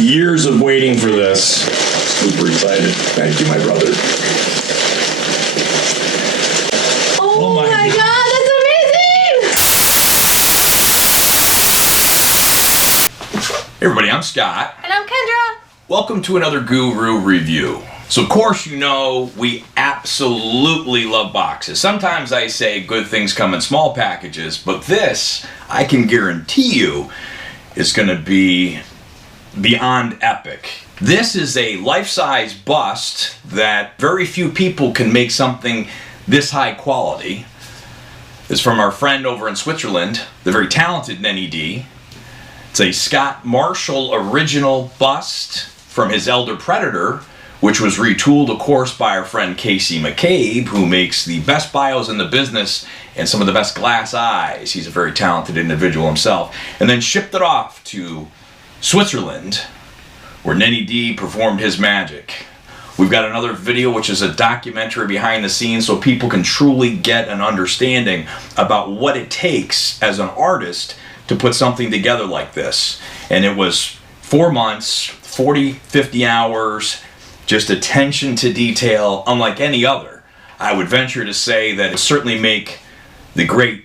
Years of waiting for this. Super excited. Thank you, my brother. Oh my God, that's amazing! Hey everybody, I'm Scott. And I'm Kendra. Welcome to another Guru Review. So of course you know we absolutely love boxes. Sometimes I say good things come in small packages, but this, I can guarantee you, is going to be beyond epic. This is a life-size bust that very few people can make something this high quality. It's from our friend over in Switzerland, the very talented Neny Dee. It's a Scott Marshall original bust from his elder predator, which was retooled, of course, by our friend Casey McCabe, who makes the best bios in the business and some of the best glass eyes. He's a very talented individual himself. And then shipped it off to Switzerland, where Neny Dee performed his magic. We've got another video which is a documentary behind the scenes so people can truly get an understanding about what it takes as an artist to put something together like this. And it was 4 months, 40, 50 hours, just attention to detail unlike any other. I would venture to say that it certainly make the great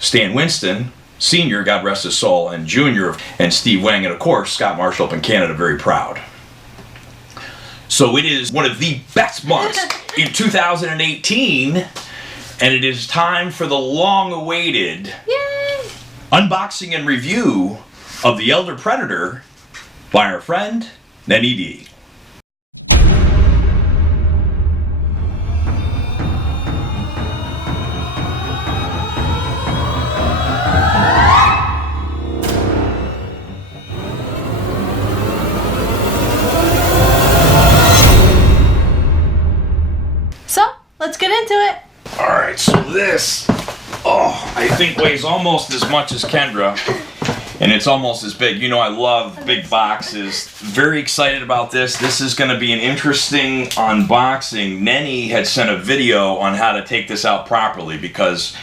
Stan Winston, Sr., God rest his soul, and Jr., and Steve Wang, and of course Scott Marshall up in Canada very proud. So it is one of the best months in 2018, and it is time for the long-awaited unboxing and review of the Elder Predator by our friend Neny Dee. Let's get into it. Alright, so this, I think weighs almost as much as Kendra, and it's almost as big. You know I love big boxes. Very excited about this. This is going to be an interesting unboxing. Neny had sent a video on how to take this out properly, because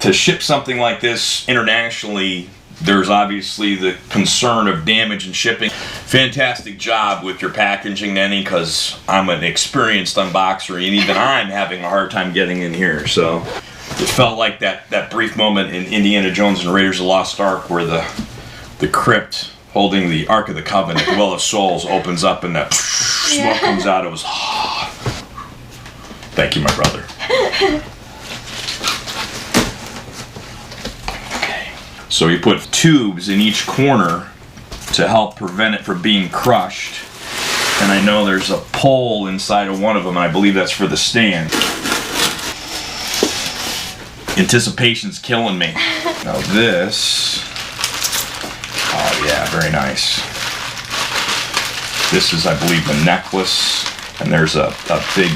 to ship something like this internationally, there's obviously the concern of damage and shipping. Fantastic job with your packaging, Neny, because I'm an experienced unboxer and even I'm having a hard time getting in here. So it felt like that brief moment in Indiana Jones and Raiders of the Lost Ark where the crypt holding the Ark of the Covenant, the Well of Souls, opens up and that smoke comes out. It was Thank you, my brother. So you put tubes in each corner to help prevent it from being crushed. And I know there's a pole inside of one of them, and I believe that's for the stand. Anticipation's killing me. Now this, oh yeah, very nice. This is, I believe, the necklace, and there's a big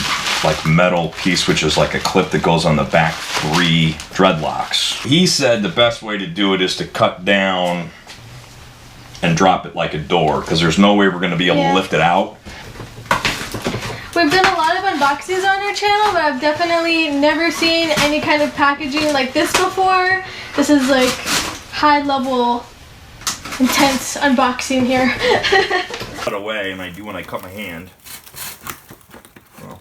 like metal piece which is like a clip that goes on the back 3 dreadlocks. He said the best way to do it is to cut down and drop it like a door, because there's no way we're going to be able to lift it out. We've done a lot of unboxings on our channel, but I've definitely never seen any kind of packaging like this before. This is like high level, intense unboxing here. Cut away, and I do when I cut my hand. Well.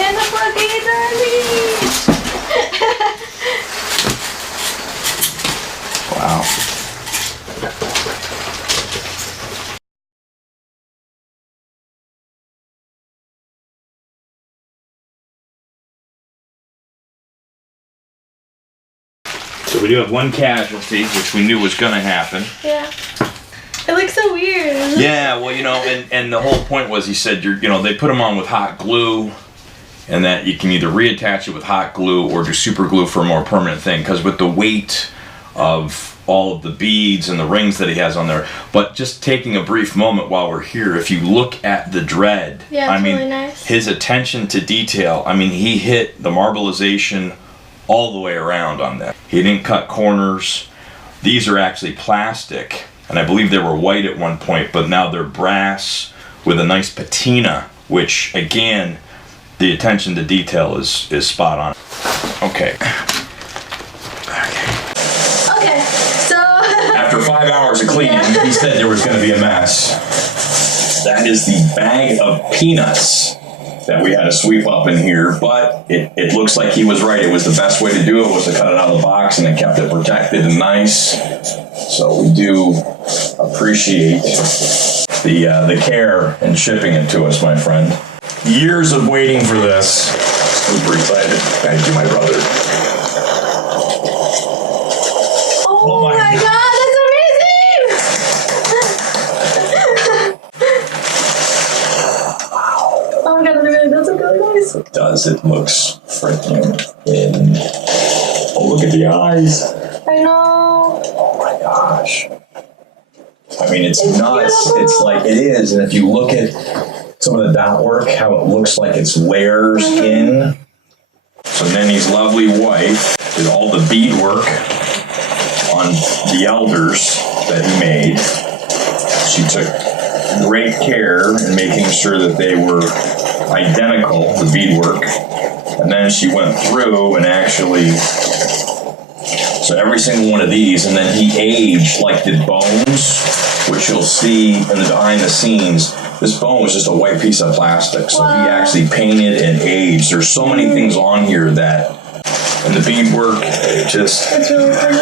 And the plugins are released! Wow. So we do have one casualty, which we knew was going to happen. Yeah. It looks so weird. Yeah, well, you know, and the whole point was, he said, they put them on with hot glue, and that you can either reattach it with hot glue or do super glue for a more permanent thing, because with the weight of all of the beads and the rings that he has on there. But just taking a brief moment while we're here, if you look at the dread, I mean, really nice. His attention to detail, I mean, he hit the marbleization all the way around on that. He didn't cut corners. These are actually plastic, and I believe they were white at one point, but now they're brass with a nice patina, which again, the attention to detail is spot on. Okay. Okay, so after 5 hours hours of cleaning, he said there was going to be a mess. That is the bag of peanuts that we had to sweep up in here, but it looks like he was right. It was the best way to do it, was to cut it out of the box, and it kept it protected and nice. So we do appreciate the care in shipping it to us, my friend. Years of waiting for this. Super excited. Thank you, my brother. Oh my God, that's amazing! Oh my God, it really does look really nice. It does. It looks freaking in. Oh, look at the eyes. I know. Oh my gosh. I mean, it's nuts. Beautiful. It's like, it is. And if you look at some of the dot work, how it looks like it's layers in. So Neny's lovely wife did all the beadwork on the elders that he made. She took great care in making sure that they were identical, the beadwork. And then she went through and actually, so every single one of these, and then he aged like the bones, which you'll see in the behind the scenes. This bone was just a white piece of plastic, so he actually painted and aged. There's so many things on here that, and the beadwork, it just, That's really pretty.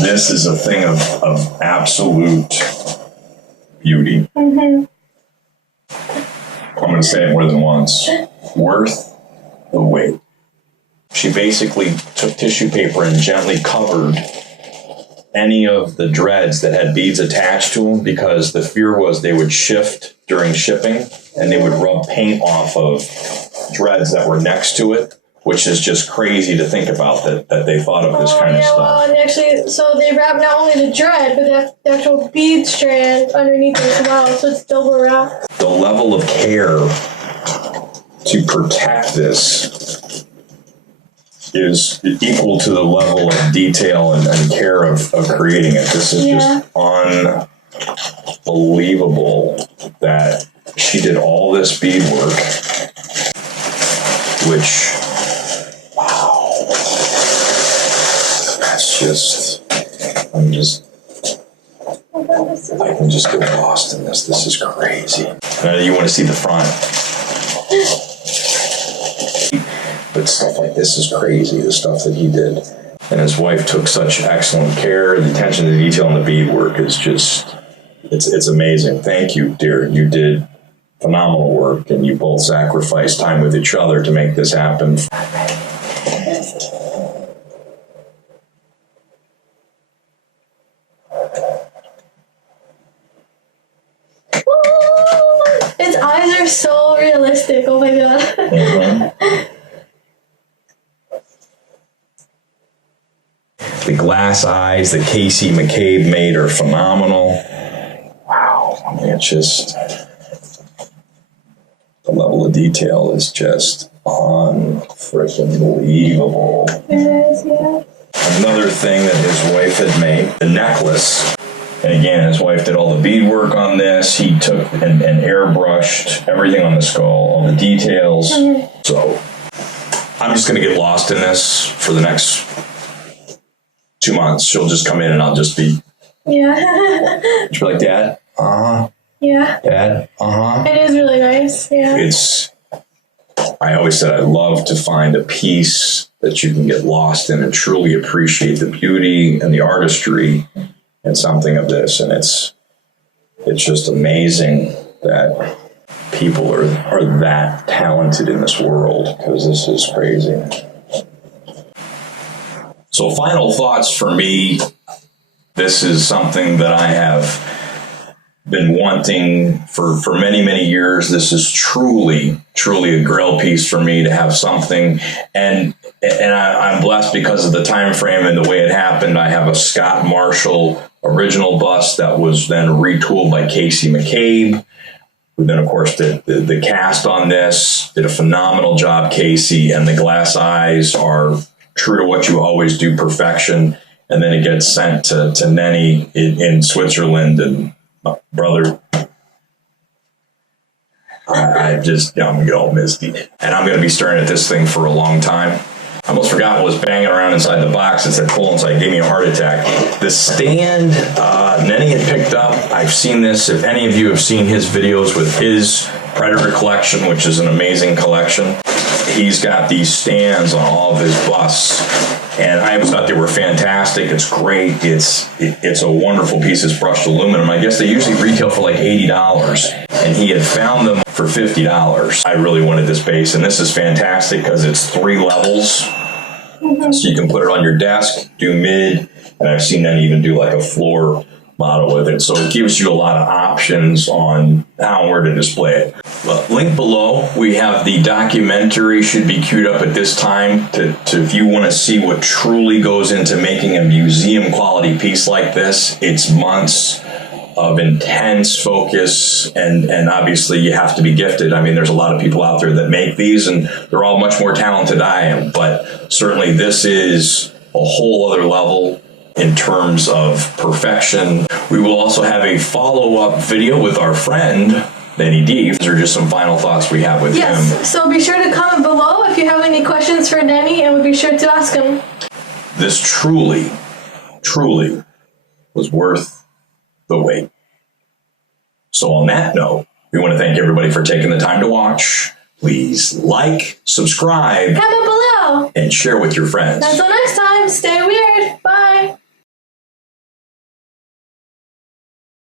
this is a thing of absolute beauty. Mm-hmm. I'm going to say it more than once. Worth the wait. She basically took tissue paper and gently covered any of the dreads that had beads attached to them, because the fear was they would shift during shipping and they would rub paint off of dreads that were next to it, which is just crazy to think about that they thought of this kind of stuff. Well, and actually, so they wrap not only the dread, but the actual bead strand underneath it as well, so it's double wrap. The level of care to protect this is equal to the level of detail and care of creating it. This is just unbelievable that she did all this beadwork, which, wow, that's just, I can just get lost in this. This is crazy. Now you want to see the front. But stuff like this is crazy, the stuff that he did. And his wife took such excellent care. The attention to detail in the beadwork is just, it's amazing. Thank you, dear. You did phenomenal work, and you both sacrificed time with each other to make this happen. Its eyes are so realistic. Oh my God. Mm-hmm. The glass eyes that Casey McCabe made are phenomenal. Wow, I mean, it's just, the level of detail is just unbelievable. It is, yeah. Another thing that his wife had made, the necklace. And again, his wife did all the beadwork on this. He took and airbrushed everything on the skull, all the details. Mm-hmm. So I'm just going to get lost in this for the next 2 months. She'll just come in and I'll just be, Yeah. she'll be like, Dad, Yeah. Dad, It is really nice, yeah. I always said I love to find a piece that you can get lost in and truly appreciate the beauty and the artistry in something of this. And it's just amazing that people are that talented in this world, because this is crazy. So final thoughts for me. This is something that I have been wanting for many, many years. This is truly a GRAIL piece for me to have something. And I'm blessed because of the time frame and the way it happened. I have a Scott Marshall original bust that was then retooled by Casey McCabe, who then, of course, did the cast on this. Did a phenomenal job, Casey. And the glass eyes are true to what you always do, perfection. And then it gets sent to Neny in Switzerland. And brother, I'm going to get all misty. And I'm going to be staring at this thing for a long time. I almost forgot what was banging around inside the box. It said pull inside, gave me a heart attack. The stand Neny had picked up. I've seen this. If any of you have seen his videos with his Predator collection, which is an amazing collection, he's got these stands on all of his busts. And I always thought they were fantastic. It's great. It's a wonderful piece. It's brushed aluminum. I guess they usually retail for like $80. And he had found them for $50. I really wanted this base. And this is fantastic because it's 3 levels. So you can put it on your desk, do mid, and I've seen them even do like a floor model with it. So it gives you a lot of options on how and where to display it. But link below, we have the documentary, should be queued up at this time to if you want to see what truly goes into making a museum quality piece like this. It's months of intense focus, and obviously you have to be gifted. I mean, there's a lot of people out there that make these, and they're all much more talented than I am, but certainly this is a whole other level in terms of perfection. We will also have a follow-up video with our friend Neny Dee. These are just some final thoughts we have with him. Yes, so be sure to comment below if you have any questions for Neny, and we'll be sure to ask him. This truly was worth the wait. So on that note, we want to thank everybody for taking the time to watch. Please like, subscribe, Comment below. and share with your friends. Until next time, stay weird. Bye.